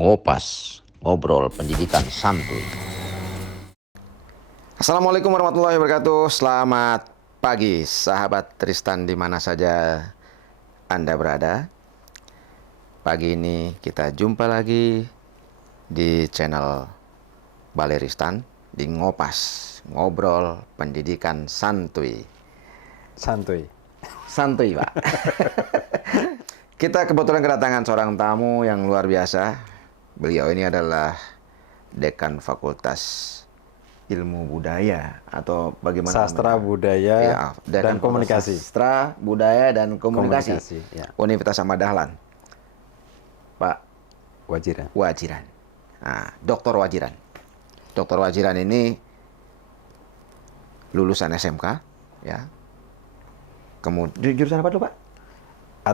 Ngopas, ngobrol pendidikan santuy. Assalamualaikum warahmatullahi wabarakatuh. Selamat pagi, sahabat Tristan di mana saja Anda berada. Pagi ini kita jumpa lagi di channel Baleristan di Ngopas, ngobrol pendidikan santuy. Santuy, Pak. Kita kebetulan kedatangan seorang tamu yang luar biasa. Beliau ini adalah Dekan Fakultas Ilmu Budaya atau bagaimana Sastra namanya? Budaya Ya, dan Dekan Fakultas Komunikasi. Sastra Budaya dan Komunikasi, Ya. Universitas Ahmad Dahlan, Pak Wajiran. Wajiran. Nah, Dr. Wajiran. Dr. Wajiran ini lulusan SMK, ya. Kemudian jurusan apa dulu, Pak?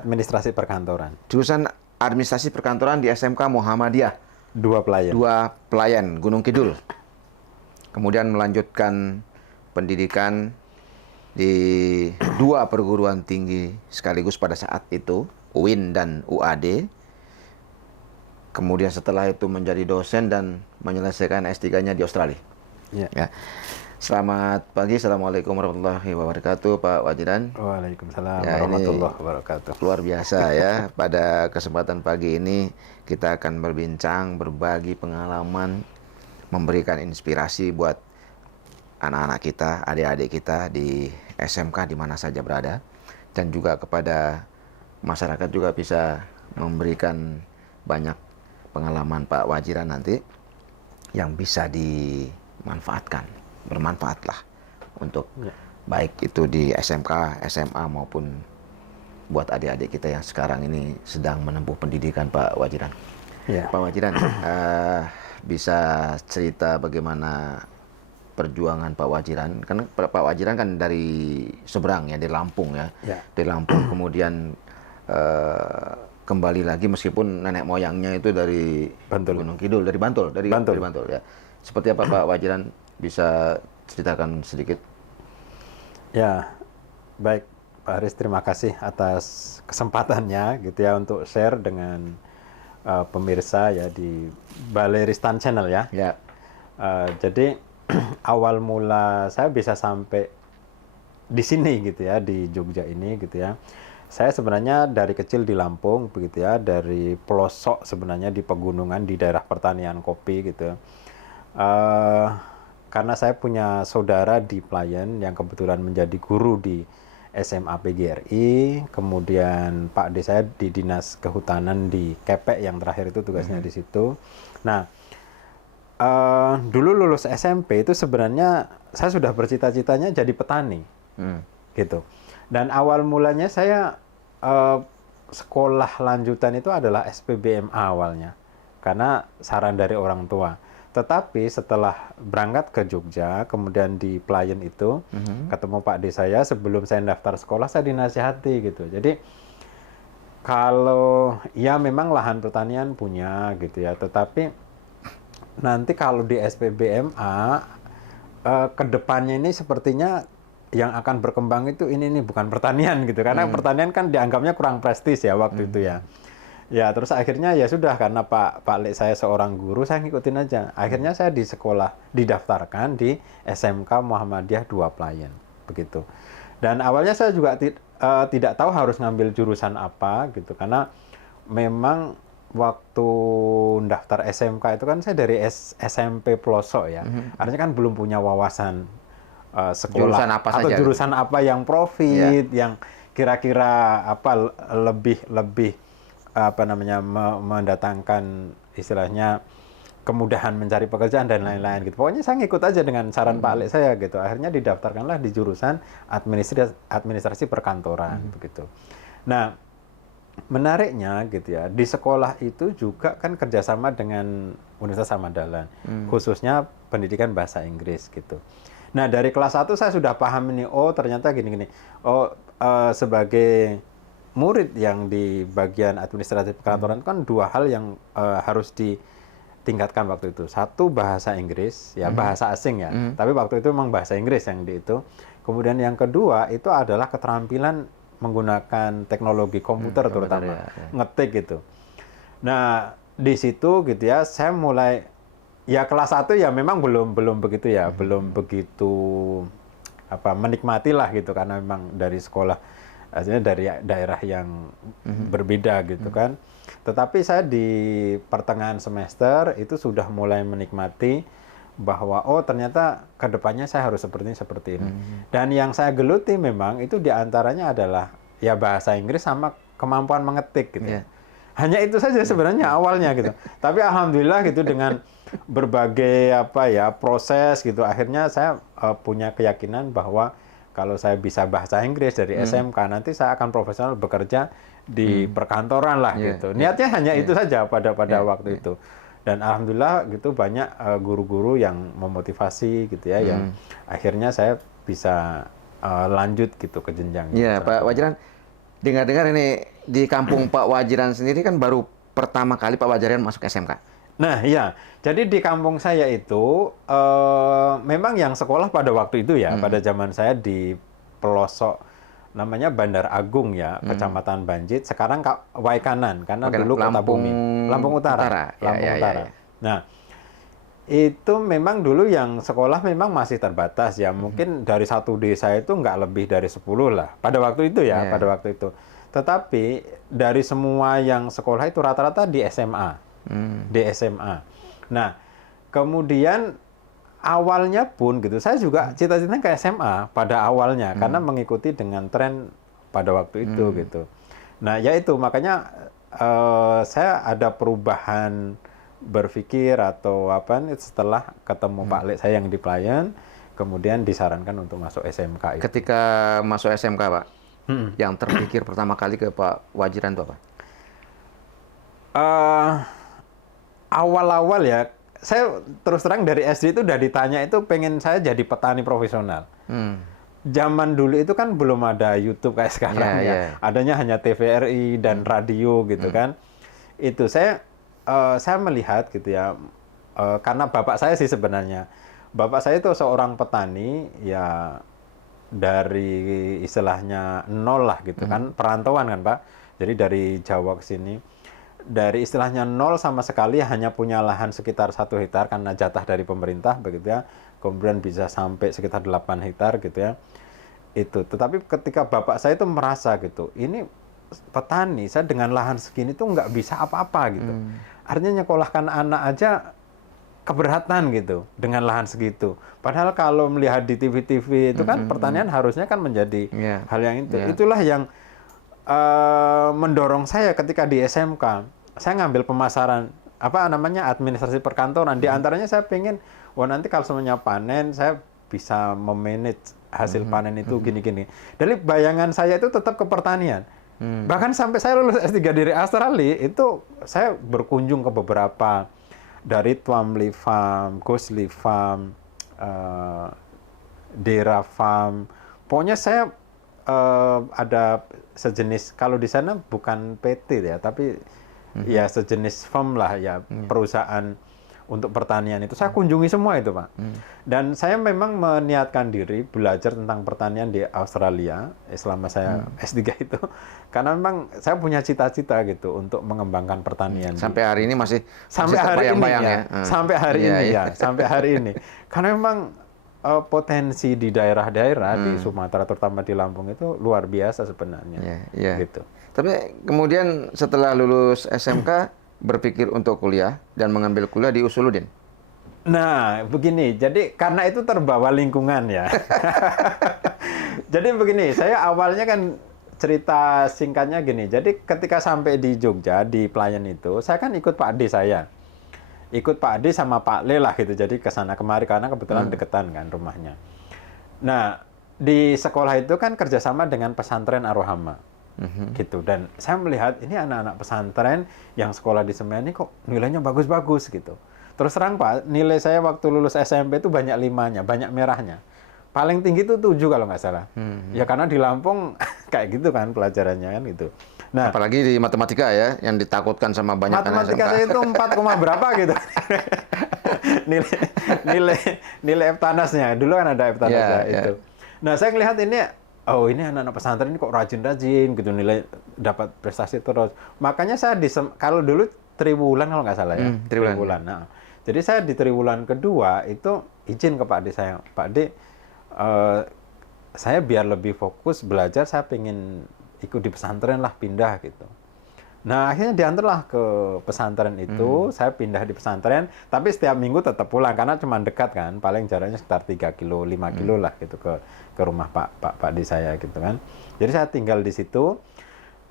Administrasi perkantoran. Jurusan Administrasi Perkantoran di SMK Muhammadiyah. 2 pelayan. 2 pelayan Gunung Kidul. Kemudian melanjutkan pendidikan di 2 perguruan tinggi sekaligus pada saat itu, UIN dan UAD. Kemudian setelah itu menjadi dosen dan menyelesaikan S3-nya di Australia. Ya. Selamat pagi, Assalamualaikum warahmatullahi wabarakatuh, Pak Wajiran. Waalaikumsalam Ya, warahmatullahi wabarakatuh. Luar biasa ya. Pada kesempatan pagi ini kita akan berbincang, berbagi pengalaman, memberikan inspirasi buat anak-anak kita, adik-adik kita di SMK di mana saja berada, dan juga kepada masyarakat juga bisa memberikan banyak pengalaman Pak Wajiran nanti yang bisa dimanfaatkan, bermanfaatlah untuk baik itu di SMK, SMA maupun buat adik-adik kita yang sekarang ini sedang menempuh pendidikan, Pak Wajiran. Ya. Pak Wajiran, bisa cerita bagaimana perjuangan Pak Wajiran? Kan Pak Wajiran kan dari seberang ya, dari Lampung ya. Dari Lampung kemudian kembali lagi meskipun nenek moyangnya itu dari Bantul. Gunung Kidul, dari Bantul, dari Bantul ya. Seperti apa Pak Wajiran, bisa ceritakan sedikit? Ya, baik Pak Haris, terima kasih atas kesempatannya gitu ya untuk share dengan pemirsa ya di Baleristan Channel ya. Ya. Jadi awal mula saya bisa sampai di sini gitu ya, di Jogja ini gitu ya. Saya sebenarnya dari kecil di Lampung begitu ya, dari pelosok sebenarnya di pegunungan di daerah pertanian kopi gitu. Karena saya punya saudara di Pelayan yang kebetulan menjadi guru di SMA PGRI, kemudian Pak D saya di Dinas Kehutanan di Kepek yang terakhir itu tugasnya di situ. Nah, dulu lulus SMP itu sebenarnya saya sudah bercita-citanya jadi petani, gitu. Dan awal mulanya saya sekolah lanjutan itu adalah SPBMA awalnya, karena saran dari orang tua. Tetapi setelah berangkat ke Jogja, kemudian di Pelayan itu, ketemu Pak D saya, sebelum saya daftar sekolah, saya dinasihati gitu. Jadi, kalau ya memang lahan pertanian punya gitu ya, tetapi nanti kalau di SPBMA, kedepannya ini sepertinya yang akan berkembang itu ini bukan pertanian gitu. Karena pertanian kan dianggapnya kurang prestis ya waktu itu ya. Ya, terus akhirnya ya sudah, karena Pak Lek saya seorang guru, saya ngikutin aja. Akhirnya saya di sekolah didaftarkan di SMK Muhammadiyah 2 Pelayan, begitu. Dan awalnya saya juga tidak tahu harus ngambil jurusan apa gitu, karena memang waktu daftar SMK itu kan saya dari SMP pelosok ya. Artinya kan belum punya wawasan sekolah Jurusan apa atau saja? jurusan apa yang profit, yang kira-kira apa lebih apa namanya mendatangkan istilahnya kemudahan mencari pekerjaan dan lain-lain gitu. Pokoknya saya ngikut aja dengan saran Pak Lek saya gitu. Akhirnya didaftarkanlah di jurusan administrasi perkantoran begitu. Nah, menariknya gitu ya, di sekolah itu juga kan kerjasama dengan Universitas Ahmad Dahlan, khususnya pendidikan bahasa Inggris gitu. Nah, dari kelas 1 saya sudah paham ini, oh ternyata gini-gini. Oh, sebagai murid yang di bagian administratif perkantoran kan 2 hal yang harus ditingkatkan waktu itu. Satu, bahasa Inggris, ya bahasa asing ya. Tapi waktu itu memang bahasa Inggris yang di itu. Kemudian yang kedua itu adalah keterampilan menggunakan teknologi komputer terutama, ngetik gitu. Nah, di situ gitu ya, saya mulai ya kelas 1 ya memang belum begitu ya, belum begitu menikmati lah gitu karena memang dari sekolah aslinya dari daerah yang berbeda gitu kan. Tetapi saya di pertengahan semester itu sudah mulai menikmati bahwa oh ternyata kedepannya saya harus seperti ini. Dan yang saya geluti memang itu diantaranya adalah ya bahasa Inggris sama kemampuan mengetik gitu. Hanya itu saja sebenarnya awalnya gitu. Tapi alhamdulillah gitu dengan berbagai proses gitu akhirnya saya punya keyakinan bahwa kalau saya bisa bahasa Inggris dari SMK nanti saya akan profesional bekerja di perkantoran lah gitu. Niatnya hanya itu saja pada waktu itu. Dan alhamdulillah gitu banyak guru-guru yang memotivasi gitu ya yang akhirnya saya bisa lanjut gitu ke jenjang. Iya, Pak Wajiran. Dengar-dengar ini di kampung Pak Wajiran sendiri kan baru pertama kali Pak Wajiran masuk SMK. Nah, iya. Jadi di kampung saya itu memang yang sekolah pada waktu itu ya, pada zaman saya di pelosok namanya Bandar Agung ya, Kecamatan Banjit. Sekarang Waikanan karena dulu Kota Bumi, Lampung Utara. Lampung Utara. Nah, itu memang dulu yang sekolah memang masih terbatas ya. Mungkin dari satu desa itu nggak lebih dari 10 lah. Pada waktu itu ya, pada waktu itu. Tetapi dari semua yang sekolah itu rata-rata di SMA. Di SMA. Nah, kemudian awalnya pun gitu, saya juga cita-citanya ke SMA pada awalnya karena mengikuti dengan tren pada waktu itu gitu. Nah, ya itu makanya saya ada perubahan berpikir atau setelah ketemu Pak Lek saya yang di Pelayan, kemudian disarankan untuk masuk SMK itu. Ketika masuk SMK, Pak, yang terpikir pertama kali ke Pak Wajiran itu apa? Awal-awal ya, saya terus terang dari SD itu udah ditanya itu pengen saya jadi petani profesional. Zaman dulu itu kan belum ada YouTube kayak sekarang ya. Adanya hanya TVRI dan radio gitu kan. Itu saya melihat gitu ya, karena bapak saya sih sebenarnya. Bapak saya itu seorang petani ya dari istilahnya nol lah gitu kan, perantauan kan Pak. Jadi dari Jawa ke sini. Dari istilahnya nol sama sekali hanya punya lahan sekitar 1 hektar karena jatah dari pemerintah begitu ya. Kemudian bisa sampai sekitar 8 hektar gitu ya. Itu. Tetapi ketika bapak saya itu merasa gitu, ini petani saya dengan lahan segini tuh nggak bisa apa-apa gitu. Artinya nyekolahkan anak aja keberatan gitu dengan lahan segitu. Padahal kalau melihat di TV-TV itu kan pertanian harusnya kan menjadi hal yang itu. Itulah yang mendorong saya ketika di SMK. Saya ngambil pemasaran administrasi perkantoran. Di antaranya saya pengen, nanti kalau semuanya panen, saya bisa memanage hasil panen itu gini-gini. Dari bayangan saya itu tetap ke pertanian. Bahkan sampai saya lulus S3 dari Australia, itu saya berkunjung ke beberapa dari Twamley Farm, Gosling Farm, Dera Farm. Pokoknya saya ada sejenis, kalau di sana bukan PT ya, tapi ya sejenis firm lah ya, perusahaan untuk pertanian itu. Saya kunjungi semua itu Pak. Dan saya memang meniatkan diri belajar tentang pertanian di Australia selama saya S3 itu. Karena memang saya punya cita-cita gitu untuk mengembangkan pertanian. Sampai hari ini masih sampai hari ini ya. Sampai hari ini iya. ya, sampai hari ini. Karena memang potensi di daerah-daerah di Sumatera terutama di Lampung itu luar biasa sebenarnya. Gitu. Tapi kemudian setelah lulus SMK berpikir untuk kuliah dan mengambil kuliah di Usuluddin. Nah, begini. Jadi karena itu terbawa lingkungan ya. Jadi begini, saya awalnya kan cerita singkatnya gini. Jadi ketika sampai di Jogja di Pelayan itu, saya kan ikut Pak Ade saya. Ikut Pak Ade sama Pak Le lah gitu. Jadi ke sana kemari karena kebetulan deketan kan rumahnya. Nah, di sekolah itu kan kerjasama dengan pesantren Ar-Rahmah. Gitu. Dan saya melihat ini anak-anak pesantren yang sekolah di Semen ini kok nilainya bagus-bagus gitu. Terus terang Pak, nilai saya waktu lulus SMP itu banyak 5-nya, banyak merahnya. Paling tinggi itu 7 kalau nggak salah. Ya karena di Lampung kayak gitu kan pelajarannya kan gitu. Nah, apalagi di matematika ya, yang ditakutkan sama banyak anak SMK. Matematika saya itu 4, berapa gitu. nilai FTANAS-nya. Dulu kan ada FTANAS itu. Nah, saya ngelihat ini anak-anak pesantren ini kok rajin-rajin gitu, nilai dapat prestasi terus. Makanya saya kalau dulu triwulan kalau nggak salah ya. Triwulan. Nah, jadi saya di triwulan kedua itu izin ke Pak D saya, Pak D, saya biar lebih fokus belajar, saya pengen ikut di pesantren lah, pindah gitu. Nah, akhirnya diantarlah ke pesantren itu, saya pindah di pesantren, tapi setiap minggu tetap pulang, karena cuma dekat kan, paling jaraknya sekitar 3 kilo, 5 kilo lah gitu ke rumah Pak D saya gitu kan. Jadi saya tinggal di situ.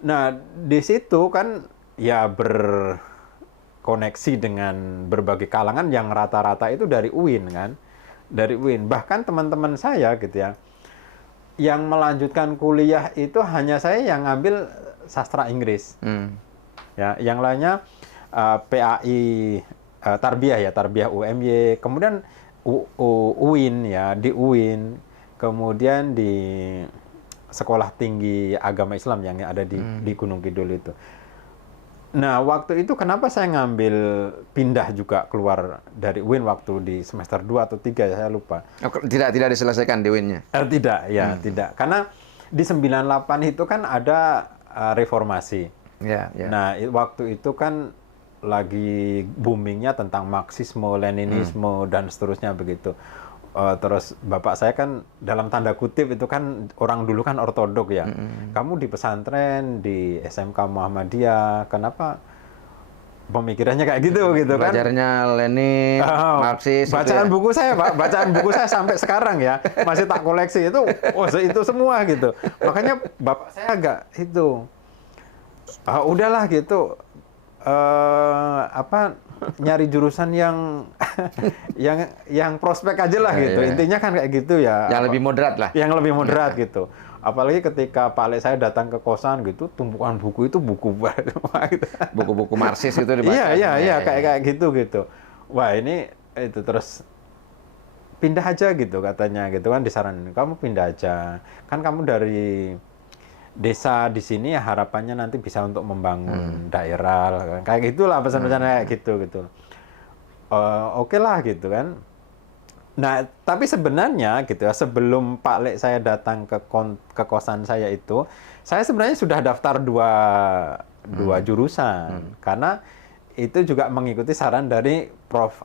Nah, di situ kan ya berkoneksi dengan berbagai kalangan yang rata-rata itu dari UIN kan. Dari UIN. Bahkan teman-teman saya gitu ya, yang melanjutkan kuliah itu hanya saya yang ngambil sastra Inggris. Ya, yang lainnya PAI Tarbiyah ya, Tarbiyah UMY, kemudian UIN ya, di UIN, kemudian di Sekolah Tinggi Agama Islam yang ada di Gunung Kidul itu. Nah, waktu itu kenapa saya ngambil pindah juga keluar dari UIN waktu di semester 2 atau 3 saya lupa. Tidak diselesaikan di UIN-nya? Tidak, ya, tidak. Karena di 98 itu kan ada reformasi. Ya. Nah, waktu itu kan lagi boomingnya tentang Marxisme, Leninisme, dan seterusnya begitu. Terus bapak saya kan dalam tanda kutip itu kan orang dulu kan ortodok ya. Kamu di pesantren, di SMK Muhammadiyah, kenapa pemikirannya kayak gitu kan? Belajarnya Lenin, Marxis. Bacaan buku saya, Pak, bacaan buku saya sampai sekarang ya masih tak koleksi itu. Itu semua gitu. Makanya bapak saya agak itu. Udahlah gitu, nyari jurusan yang yang prospek aja lah gitu. Intinya kan kayak gitu ya. Yang lebih moderat lah. Yang lebih moderat gitu. Apalagi ketika Pak Lek saya datang ke kosan gitu, tumpukan buku itu buku buku-buku Marxis gitu dibaca. Iya, kayak gitu. Wah, ini itu terus pindah aja gitu katanya gitu kan, disaranin kamu pindah aja. Kan kamu dari desa di sini ya, harapannya nanti bisa untuk membangun daerah kayak gitulah, pesan-pesan kayak gitu. Oke lah gitu kan. Nah, tapi sebenarnya gitu ya, sebelum Pak Lek saya datang ke kosan saya itu, saya sebenarnya sudah daftar dua jurusan, karena itu juga mengikuti saran dari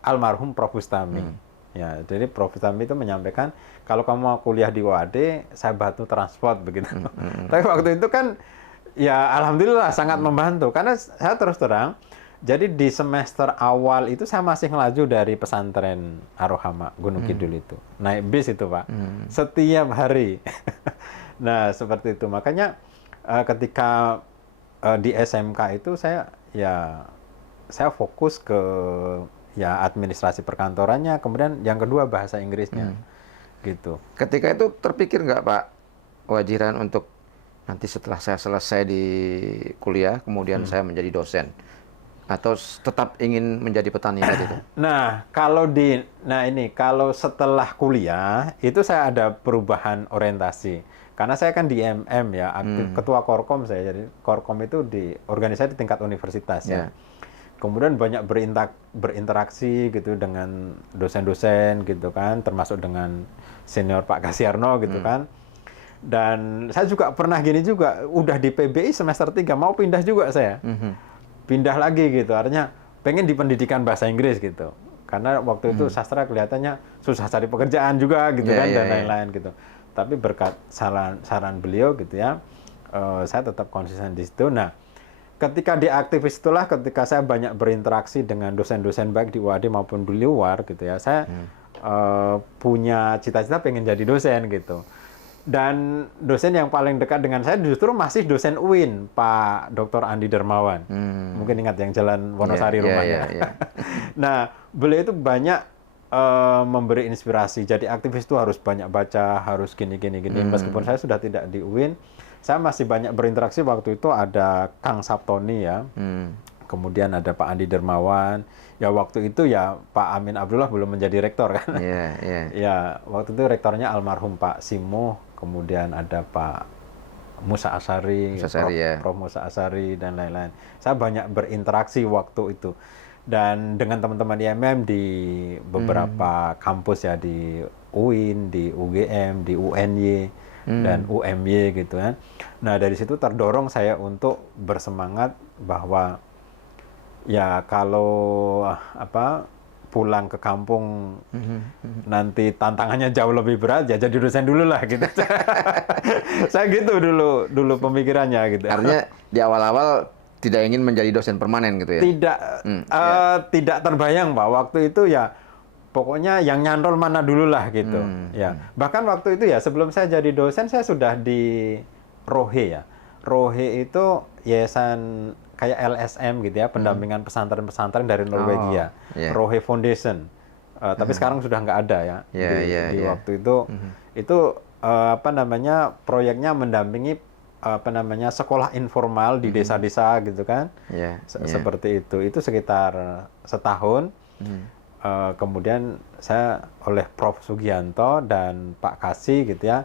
almarhum Prof Bustami. Ya, jadi Prof Bustami itu menyampaikan kalau kamu mau kuliah di UAD, saya bantu transport begitu. Tapi waktu itu kan ya alhamdulillah sangat membantu, karena saya terus terang, jadi di semester awal itu saya masih ngelaju dari pesantren Ar-Rohama Gunung Kidul itu. Naik bis itu, Pak. Setiap hari. Nah, seperti itu. Makanya ketika di SMK itu saya fokus ke ya administrasi perkantorannya, kemudian yang kedua bahasa Inggrisnya. Gitu. Ketika itu terpikir nggak Pak Wajiran untuk nanti setelah saya selesai di kuliah, kemudian saya menjadi dosen? Atau tetap ingin menjadi petani tadi itu? Nah, kalau setelah kuliah itu saya ada perubahan orientasi. Karena saya kan di MM ya, aktif ketua Korkom saya. Jadi Korkom itu di organisasi di tingkat universitas ya. Kemudian banyak berinteraksi gitu dengan dosen-dosen gitu kan, termasuk dengan senior Pak Kasiarno gitu kan. Dan saya juga pernah gini juga, udah di PBI semester 3 mau pindah juga saya. Pindah lagi gitu, artinya pengen di pendidikan bahasa Inggris gitu. Karena waktu itu sastra kelihatannya susah cari pekerjaan juga gitu dan lain-lain gitu. Tapi berkat saran beliau gitu ya, saya tetap konsisten di situ. Nah, ketika di aktivis itulah ketika saya banyak berinteraksi dengan dosen-dosen baik di UAD maupun di luar gitu ya, saya punya cita-cita pengen jadi dosen gitu. Dan dosen yang paling dekat dengan saya justru masih dosen UIN, Pak Dr. Andi Dermawan. Mungkin ingat yang Jalan Wonosari rumahnya. Nah, beliau itu banyak memberi inspirasi. Jadi aktivis itu harus banyak baca, harus gini. Meskipun saya sudah tidak di UIN, saya masih banyak berinteraksi. Waktu itu ada Kang Saptoni ya, kemudian ada Pak Andi Dermawan. Ya waktu itu ya Pak Amin Abdullah belum menjadi rektor kan. Ya waktu itu rektornya almarhum Pak Simo, kemudian ada Pak Musa Asari, Prof. Musa Asari dan lain-lain. Saya banyak berinteraksi waktu itu. Dan dengan teman-teman IMM di beberapa kampus ya, di UIN, di UGM, di UNY, dan UMY gitu kan. Nah dari situ terdorong saya untuk bersemangat bahwa Ya kalau pulang ke kampung nanti tantangannya jauh lebih berat, ya jadi dosen dulu lah gitu. Saya gitu dulu pemikirannya gitu. Artinya di awal-awal tidak ingin menjadi dosen permanen gitu ya? Tidak tidak terbayang Pak waktu itu ya, pokoknya yang nyantol mana dulu lah gitu. Ya bahkan waktu itu ya sebelum saya jadi dosen saya sudah di Rohe ya. Rohe itu yayasan kayak LSM gitu ya, pendampingan pesantren-pesantren dari Norwegia. Iya. Rohe Foundation. Tapi sekarang sudah nggak ada ya. Di Iya. waktu itu proyeknya mendampingi sekolah informal di desa-desa gitu kan. Seperti itu. Itu sekitar setahun. Kemudian saya oleh Prof. Sugianto dan Pak Kasih gitu ya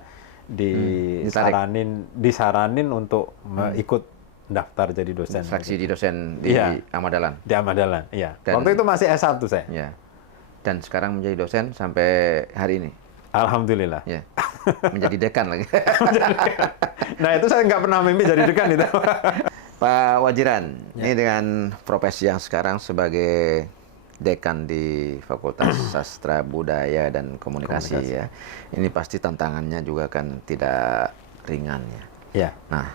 disaranin untuk ikut daftar jadi dosen. Seleksi di dosen di Ahmad Dahlan. Di Ahmad Dahlan, iya. Waktu itu masih S1 saya. Ya. Dan sekarang menjadi dosen sampai hari ini. Alhamdulillah. Ya. Menjadi dekan lagi. Nah itu saya nggak pernah mimpi jadi dekan itu. Pak Wajiran, ini dengan profesi yang sekarang sebagai dekan di Fakultas Sastra Budaya dan Komunikasi ya. Ini pasti tantangannya juga kan tidak ringan ya. Iya. Nah,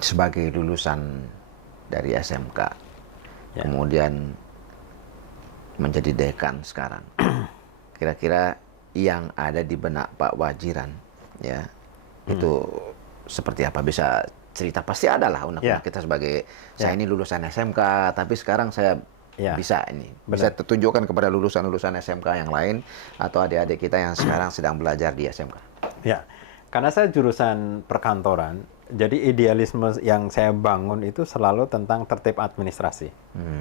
sebagai lulusan dari SMK, kemudian menjadi dekan sekarang, kira-kira yang ada di benak Pak Wajiran ya, itu seperti apa? Bisa cerita, pasti ada lah unek-unek kita sebagai saya ini lulusan SMK, tapi sekarang saya bisa tunjukkan kepada lulusan-lulusan SMK yang lain atau adik-adik kita yang sekarang sedang belajar di SMK. Ya, karena saya jurusan perkantoran, jadi idealisme yang saya bangun itu selalu tentang tertib administrasi.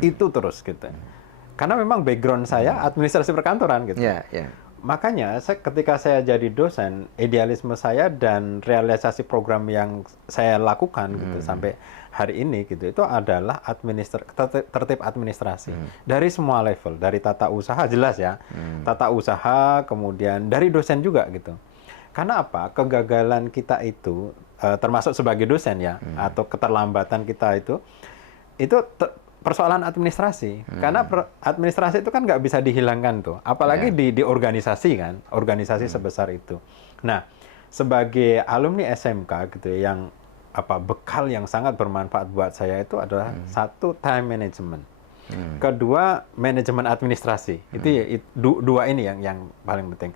Itu terus gitu. Karena memang background saya administrasi perkantoran gitu. Makanya ketika saya jadi dosen, idealisme saya dan realisasi program yang saya lakukan gitu sampai hari ini gitu, itu adalah tertib administrasi dari semua level, dari tata usaha jelas ya, tata usaha, kemudian dari dosen juga gitu. Karena apa? Kegagalan kita itu termasuk sebagai dosen ya, atau keterlambatan kita itu persoalan administrasi. Karena administrasi itu kan nggak bisa dihilangkan tuh, apalagi di organisasi kan, organisasi sebesar itu. Nah, sebagai alumni SMK gitu ya, yang bekal yang sangat bermanfaat buat saya itu adalah satu, time management, kedua manajemen administrasi. Itu ya dua ini yang paling penting.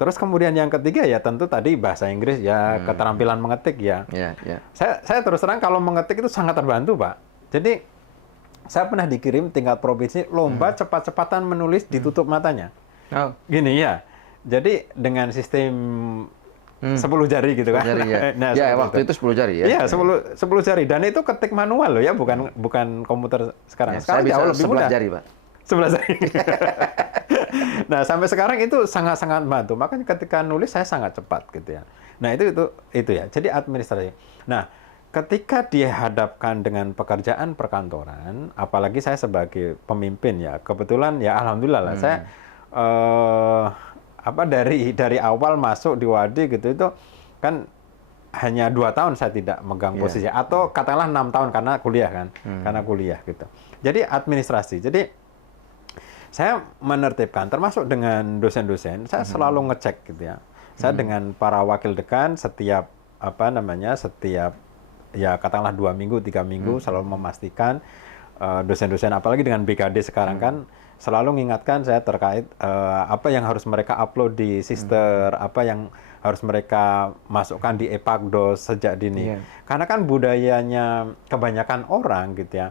Terus kemudian yang ketiga ya tentu tadi bahasa Inggris ya, keterampilan mengetik ya. Saya terus terang kalau mengetik itu sangat terbantu Pak. Jadi saya pernah dikirim tingkat provinsi lomba cepat-cepatan menulis ditutup matanya. Gini ya. Jadi dengan sistem 10 jari gitu kan. 10 jari, ya. Nah, ya waktu itu 10 jari ya. Iya, 10 jari dan itu ketik manual loh ya, bukan komputer sekarang. Sekarang jauh bisa lebih mudah. 11 jari, Pak. 11 jari. Nah, sampai sekarang itu sangat-sangat bantu. Makanya ketika nulis saya sangat cepat gitu ya. Nah, itu ya. Jadi administrasi. Nah, ketika dihadapkan dengan pekerjaan perkantoran, apalagi saya sebagai pemimpin ya, kebetulan ya alhamdulillah lah saya dari awal masuk di Wadi gitu itu kan hanya 2 tahun saya tidak megang posisi atau katakanlah 6 tahun karena kuliah kan, karena kuliah gitu. Jadi administrasi. Jadi saya menertibkan, termasuk dengan dosen-dosen, saya selalu ngecek gitu ya. Saya dengan para wakil dekan setiap ya katakanlah 2 minggu, 3 minggu selalu memastikan dosen-dosen, apalagi dengan BKD sekarang kan selalu mengingatkan saya terkait apa yang harus mereka upload di Sister, apa yang harus mereka masukkan di Epagdos sejak dini. Karena kan budayanya kebanyakan orang gitu ya,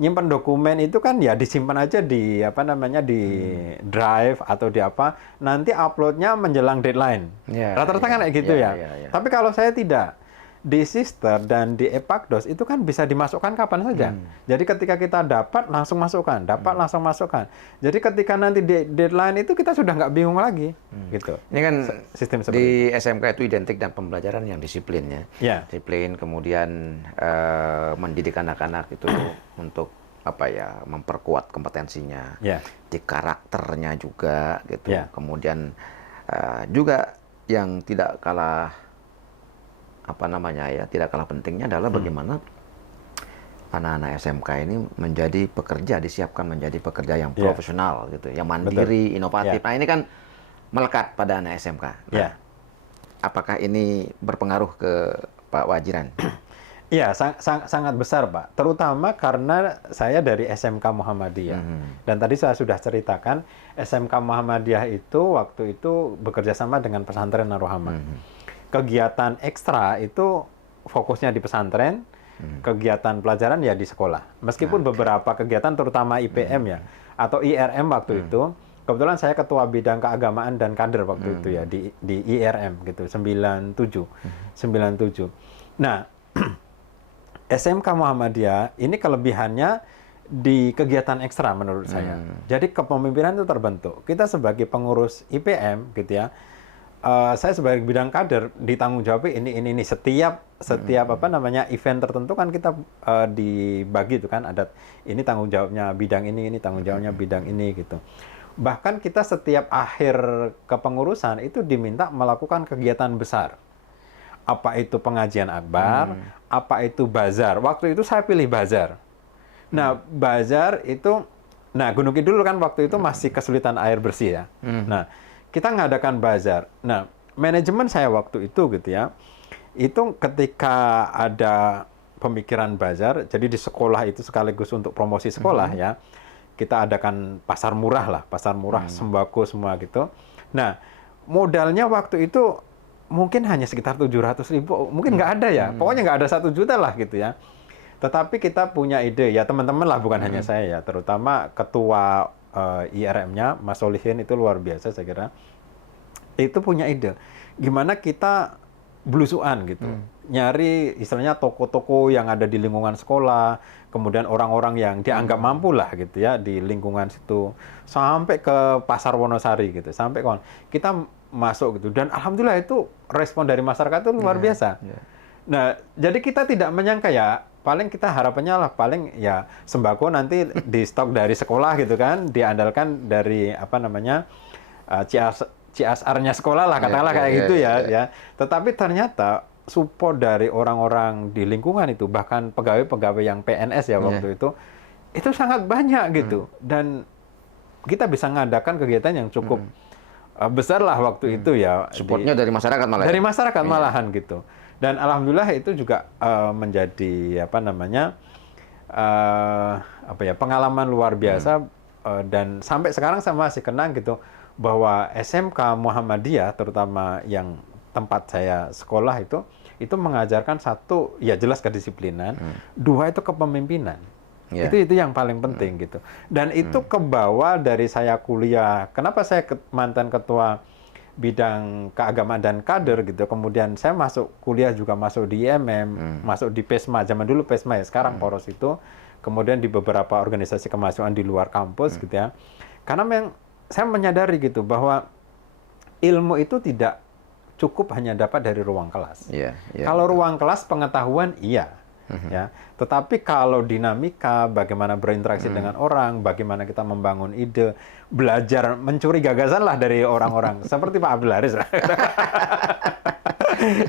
nyimpan dokumen itu kan ya disimpan aja di di drive atau di apa, nanti uploadnya menjelang deadline. Rata-rata kan kayak gitu ya. Tapi kalau saya tidak, di Sister dan di Epagdos itu kan bisa dimasukkan kapan saja. Jadi ketika kita dapat langsung masukkan, langsung masukkan. Jadi ketika nanti deadline itu kita sudah nggak bingung lagi, gitu. Ini kan sistem di SMK itu identik dengan pembelajaran yang disiplin ya. Disiplin, kemudian mendidik anak-anak itu untuk memperkuat kompetensinya, di karakternya juga gitu. Kemudian juga yang tidak kalah tidak kalah pentingnya adalah bagaimana anak-anak SMK ini menjadi pekerja, disiapkan menjadi pekerja yang Iya. profesional gitu, yang mandiri, inovatif. Iya. Nah, ini kan melekat pada anak SMK. Nah, Iya. apakah ini berpengaruh ke Pak Wajiran? Iya, sangat besar, Pak. Terutama karena saya dari SMK Muhammadiyah. Dan tadi saya sudah ceritakan, SMK Muhammadiyah itu waktu itu bekerja sama dengan pesantren Ar-Rahmah. Kegiatan ekstra itu fokusnya di pesantren, kegiatan pelajaran ya di sekolah. Meskipun beberapa kegiatan, terutama IPM ya, atau IRM waktu itu, kebetulan saya ketua bidang keagamaan dan kader waktu itu ya, di IRM gitu, 97. Nah, SMK Muhammadiyah ini kelebihannya di kegiatan ekstra menurut saya. Jadi kepemimpinan itu terbentuk. Kita sebagai pengurus IPM gitu ya, saya sebagai bidang kader ditanggung jawab ini setiap apa namanya event tertentu kan kita dibagi itu kan, ada ini tanggung jawabnya bidang ini tanggung jawabnya bidang ini gitu. Bahkan kita setiap akhir kepengurusan itu diminta melakukan kegiatan besar. Apa itu pengajian akbar, apa itu bazar. Waktu itu saya pilih bazar. Nah, bazar itu, nah Gunung Kidul kan waktu itu masih kesulitan air bersih ya. Nah, kita ngadakan bazar. Nah, manajemen saya waktu itu gitu ya, itu ketika ada pemikiran bazar, jadi di sekolah itu sekaligus untuk promosi sekolah ya, kita adakan pasar murah sembako semua gitu. Nah, modalnya waktu itu mungkin hanya sekitar 700.000, mungkin nggak ada ya, pokoknya nggak ada 1 juta lah gitu ya. Tetapi kita punya ide, ya teman-teman lah, bukan hanya saya ya, terutama ketua IRM-nya, Mas Solihin itu luar biasa saya kira. Itu punya ide, gimana kita belusuan gitu, nyari istilahnya toko-toko yang ada di lingkungan sekolah, kemudian orang-orang yang dianggap mampu lah gitu ya di lingkungan situ, sampai ke Pasar Wonosari gitu, sampai kita masuk gitu, dan alhamdulillah itu respon dari masyarakat itu luar biasa. Nah, jadi kita tidak menyangka ya, paling kita harapannya lah paling ya sembako nanti di stok dari sekolah gitu kan, diandalkan dari apa namanya CSR-nya sekolah lah katakanlah kayak gitu ya. Tetapi ternyata support dari orang-orang di lingkungan itu, bahkan pegawai-pegawai yang PNS ya waktu itu sangat banyak gitu, dan kita bisa mengadakan kegiatan yang cukup besar lah waktu itu ya. Supportnya dari masyarakat malah. Dari masyarakat malahan gitu. Dan alhamdulillah itu juga menjadi apa namanya pengalaman luar biasa, dan sampai sekarang saya masih kenang gitu bahwa SMK Muhammadiyah terutama yang tempat saya sekolah itu mengajarkan satu ya jelas kedisiplinan, dua itu kepemimpinan. Itu yang paling penting gitu. Dan itu kebawa dari saya kuliah. Kenapa saya mantan ketua bidang keagamaan dan kader gitu. Kemudian saya masuk kuliah juga masuk di IMM, masuk di PESMA, zaman dulu PESMA ya, sekarang Poros itu. Kemudian di beberapa organisasi kemahasiswaan di luar kampus gitu ya. Karena memang saya menyadari gitu bahwa ilmu itu tidak cukup hanya dapat dari ruang kelas. Kalau ruang kelas pengetahuan iya. Ya, tetapi kalau dinamika, bagaimana berinteraksi dengan orang, bagaimana kita membangun ide, belajar mencuri gagasan lah dari orang-orang, seperti Pak Abdul Haris.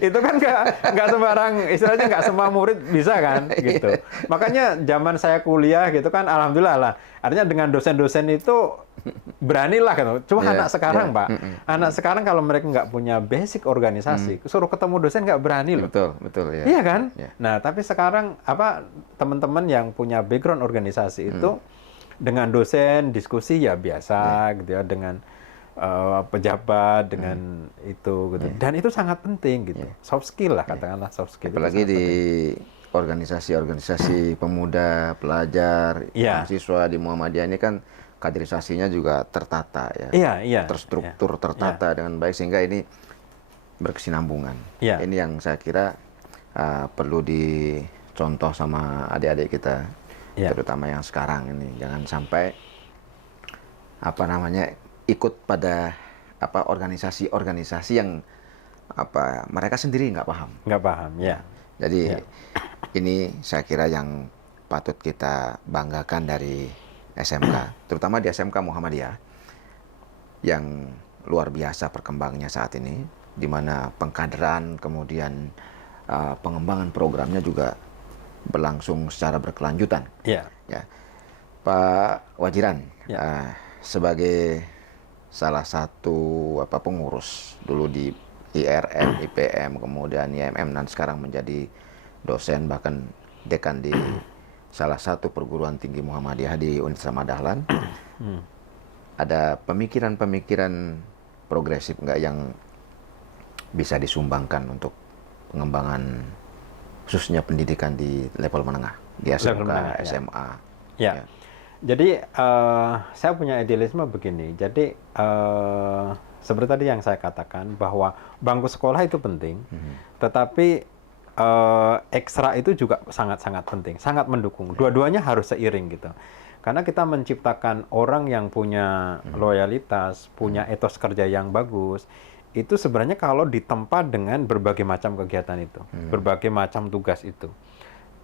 Itu kan nggak sembarang, istilahnya nggak semua murid bisa kan, gitu. Makanya zaman saya kuliah gitu kan, alhamdulillah lah. Artinya dengan dosen-dosen itu beranilah gitu. Cuma anak sekarang, Pak, anak sekarang kalau mereka nggak punya basic organisasi, suruh ketemu dosen nggak berani loh. Betul ya. Iya kan? Nah, tapi sekarang teman-teman yang punya background organisasi itu dengan dosen diskusi ya biasa gitu ya, dengan pejabat, dengan itu gitu. Dan itu sangat penting gitu. Soft skill lah katakanlah, soft skill. Apalagi di organisasi-organisasi pemuda, pelajar, mahasiswa di Muhammadiyah ini kan kaderisasinya juga tertata ya. Terstruktur, tertata dengan baik, sehingga ini berkesinambungan. Ini yang saya kira perlu dicontoh sama adik-adik kita, terutama yang sekarang ini. Jangan sampai ikut pada organisasi-organisasi yang mereka sendiri nggak paham. Jadi ini saya kira yang patut kita banggakan dari SMK, terutama di SMK Muhammadiyah yang luar biasa perkembangannya saat ini, di mana pengkaderan kemudian pengembangan programnya juga berlangsung secara berkelanjutan. Iya. Ya, Pak Wajiran, Ya. sebagai salah satu pengurus dulu di IRM, IPM, kemudian IMM, dan sekarang menjadi dosen bahkan dekan di salah satu perguruan tinggi Muhammadiyah di Universitas Ahmad Dahlan. Ada pemikiran-pemikiran progresif nggak yang bisa disumbangkan untuk pengembangan khususnya pendidikan di level menengah, di SMK, menengah, ya. SMA? Ya. Jadi saya punya idealisme begini. Jadi seperti tadi yang saya katakan bahwa bangku sekolah itu penting, tetapi ekstra itu juga sangat-sangat penting, sangat mendukung. Dua-duanya harus seiring gitu. Karena kita menciptakan orang yang punya loyalitas, punya etos kerja yang bagus, itu sebenarnya kalau ditempa dengan berbagai macam kegiatan itu, berbagai macam tugas itu.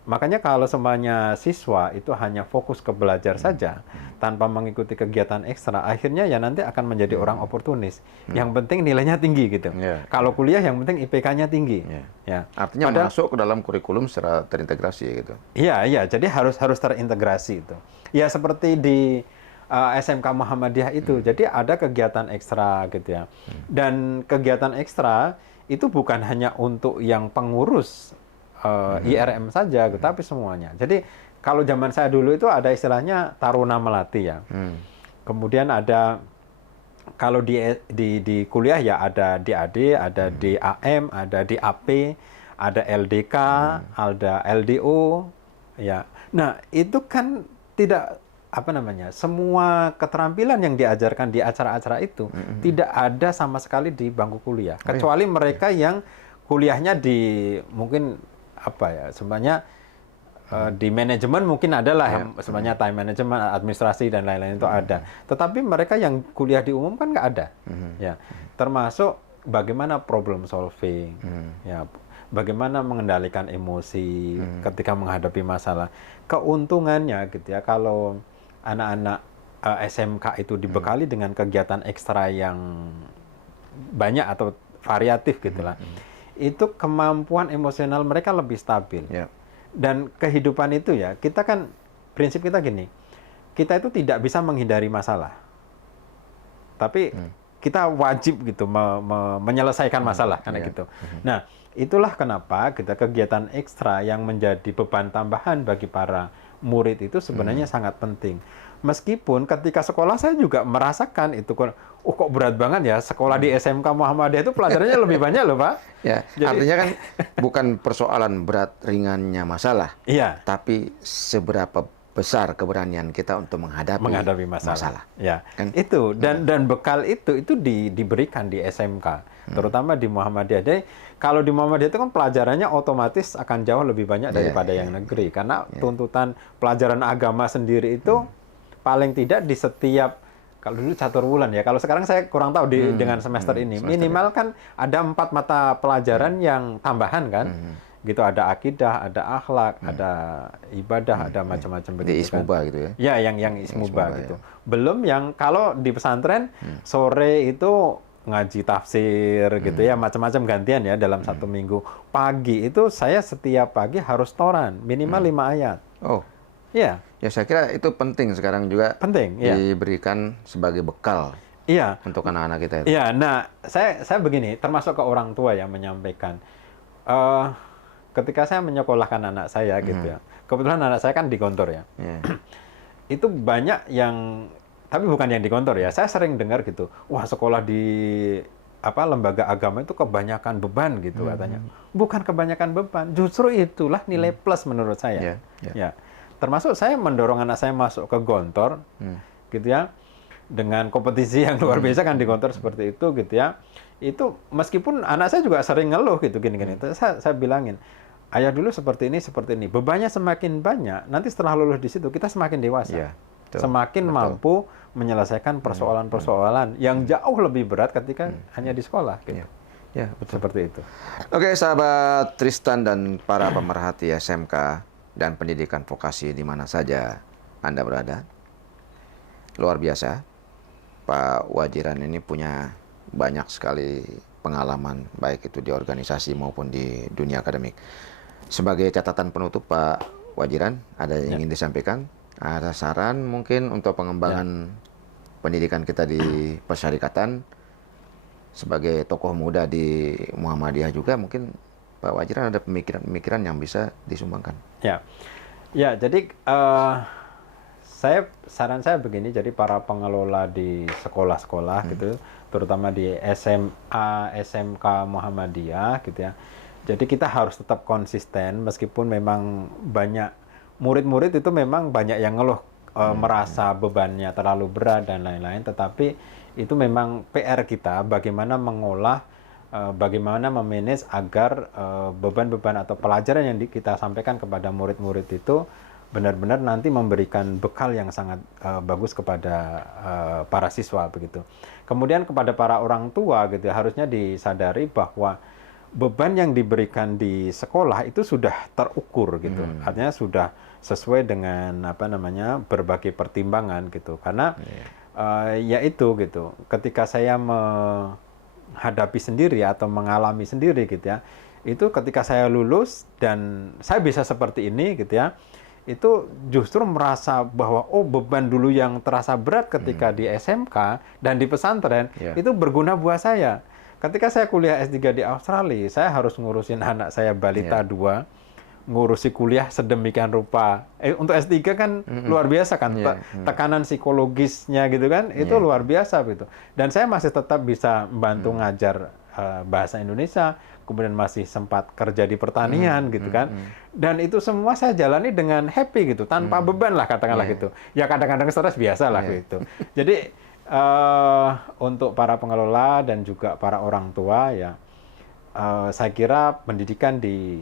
Makanya kalau semuanya siswa itu hanya fokus ke belajar saja, tanpa mengikuti kegiatan ekstra, akhirnya ya nanti akan menjadi orang oportunis. Yang penting nilainya tinggi gitu. Kalau kuliah yang penting IPK-nya tinggi. Ya. Artinya masuk ke dalam kurikulum secara terintegrasi gitu. Iya. Jadi harus terintegrasi itu. Ya seperti di SMK Muhammadiyah itu. Jadi ada kegiatan ekstra gitu ya. Dan kegiatan ekstra itu bukan hanya untuk yang pengurus IRM saja, tapi semuanya. Jadi kalau zaman saya dulu itu ada istilahnya taruna melati ya. Kemudian ada kalau di kuliah ya ada DAD, ada DAM, ada DAP, ada LDK, ada LDO, ya. Nah itu kan tidak semua keterampilan yang diajarkan di acara-acara itu tidak ada sama sekali di bangku kuliah, kecuali mereka yang kuliahnya di mungkin sebenarnya di manajemen mungkin adalah sebenarnya time management, administrasi dan lain-lain itu ada. Tetapi mereka yang kuliah di umum kan nggak ada. Ya, termasuk bagaimana problem solving, ya, bagaimana mengendalikan emosi ketika menghadapi masalah. Keuntungannya gitu ya kalau anak-anak SMK itu dibekali dengan kegiatan ekstra yang banyak atau variatif gitulah. Itu kemampuan emosional mereka lebih stabil. Dan kehidupan itu ya, kita kan prinsip kita gini, kita itu tidak bisa menghindari masalah, tapi kita wajib gitu menyelesaikan masalah karena gitu. Nah, itulah kenapa kita kegiatan ekstra yang menjadi beban tambahan bagi para murid itu sebenarnya sangat penting. Meskipun ketika sekolah saya juga merasakan itu kok berat banget ya sekolah di SMK Muhammadiyah itu pelajarannya lebih banyak loh Pak. Ya, jadi, artinya kan bukan persoalan berat ringannya masalah, tapi seberapa besar keberanian kita untuk menghadapi masalah. Ya, kan? Itu dan bekal itu diberikan di SMK, terutama di Muhammadiyah. Jadi kalau di Muhammadiyah itu kan pelajarannya otomatis akan jauh lebih banyak daripada yang negeri, karena tuntutan pelajaran agama sendiri itu paling tidak di setiap, kalau dulu 1 bulan ya, kalau sekarang saya kurang tahu dengan semester ini, minimal kan ada 4 mata pelajaran yang tambahan kan, gitu, ada akidah, ada akhlak, ada ibadah, ada macam-macam begitu. Di Ismuba kan. Gitu ya? Ya, yang Ismuba gitu. Ya. Belum yang kalau di pesantren sore itu ngaji tafsir gitu ya, macam-macam gantian ya dalam 1 minggu. Pagi itu saya setiap pagi harus toran minimal 5 ayat. Oh. Iya. Ya saya kira itu penting sekarang juga diberikan sebagai bekal untuk anak-anak kita itu. Iya, nah saya begini, termasuk ke orang tua yang menyampaikan, ketika saya menyekolahkan anak saya gitu ya, kebetulan anak saya kan di Gontor ya, itu banyak yang, tapi bukan yang di Gontor ya, saya sering dengar gitu, wah sekolah di lembaga agama itu kebanyakan beban gitu katanya. Bukan kebanyakan beban, justru itulah nilai plus menurut saya. Ya. Termasuk saya mendorong anak saya masuk ke Gontor, gitu ya, dengan kompetisi yang luar biasa kan di Gontor seperti itu, gitu ya. Itu meskipun anak saya juga sering ngeluh gitu gini-gini, saya bilangin, ayah dulu seperti ini, bebannya semakin banyak, nanti setelah lulus di situ kita semakin dewasa, semakin mampu menyelesaikan persoalan-persoalan yang jauh lebih berat ketika hanya di sekolah, gitu. Ya, betul. Seperti itu. Oke, sahabat Tristan dan para pemerhati SMK dan pendidikan vokasi di mana saja Anda berada. Luar biasa, Pak Wajiran ini punya banyak sekali pengalaman, baik itu di organisasi maupun di dunia akademik. Sebagai catatan penutup Pak Wajiran, ada yang ingin disampaikan? Ada saran mungkin untuk pengembangan pendidikan kita di Persyarikatan sebagai tokoh muda di Muhammadiyah juga, mungkin Pak Wajiran ada pemikiran-pemikiran yang bisa disumbangkan. Ya, ya. Jadi saran saya begini. Jadi para pengelola di sekolah-sekolah gitu, terutama di SMA, SMK Muhammadiyah gitu ya. Jadi kita harus tetap konsisten meskipun memang banyak murid-murid itu memang banyak yang ngeluh merasa bebannya terlalu berat dan lain-lain. Tetapi itu memang PR kita bagaimana mengolah, bagaimana memanage agar beban-beban atau pelajaran yang kita sampaikan kepada murid-murid itu benar-benar nanti memberikan bekal yang sangat bagus kepada para siswa begitu. Kemudian kepada para orang tua gitu harusnya disadari bahwa beban yang diberikan di sekolah itu sudah terukur gitu. Artinya sudah sesuai dengan berbagai pertimbangan gitu. Karena ya itu gitu. Ketika saya menghadapi sendiri atau mengalami sendiri gitu ya. Itu ketika saya lulus dan saya bisa seperti ini gitu ya. Itu justru merasa bahwa beban dulu yang terasa berat ketika di SMK dan di pesantren itu berguna buat saya. Ketika saya kuliah S3 di Australia, saya harus ngurusin anak saya balita 2, ngurusi kuliah sedemikian rupa. Untuk S3 kan luar biasa kan, tekanan psikologisnya gitu kan, itu luar biasa gitu. Dan saya masih tetap bisa membantu ngajar bahasa Indonesia, kemudian masih sempat kerja di pertanian gitu kan. Dan itu semua saya jalani dengan happy gitu, tanpa beban lah katakanlah gitu. Ya kadang-kadang stres biasa lah gitu. Jadi untuk para pengelola dan juga para orang tua ya, saya kira pendidikan di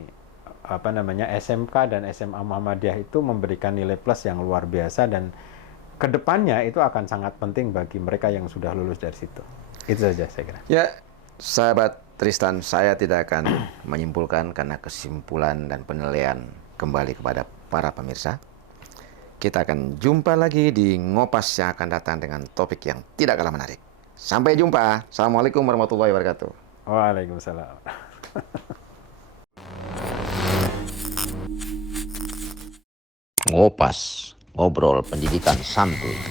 SMK dan SMA Muhammadiyah itu memberikan nilai plus yang luar biasa dan kedepannya itu akan sangat penting bagi mereka yang sudah lulus dari situ. Itu saja saya kira. Ya, sahabat Tristan, saya tidak akan menyimpulkan karena kesimpulan dan penilaian kembali kepada para pemirsa. Kita akan jumpa lagi di Ngopas yang akan datang dengan topik yang tidak kalah menarik. Sampai jumpa. Assalamualaikum warahmatullahi wabarakatuh. Waalaikumsalam. Ngopas, ngobrol pendidikan santuy.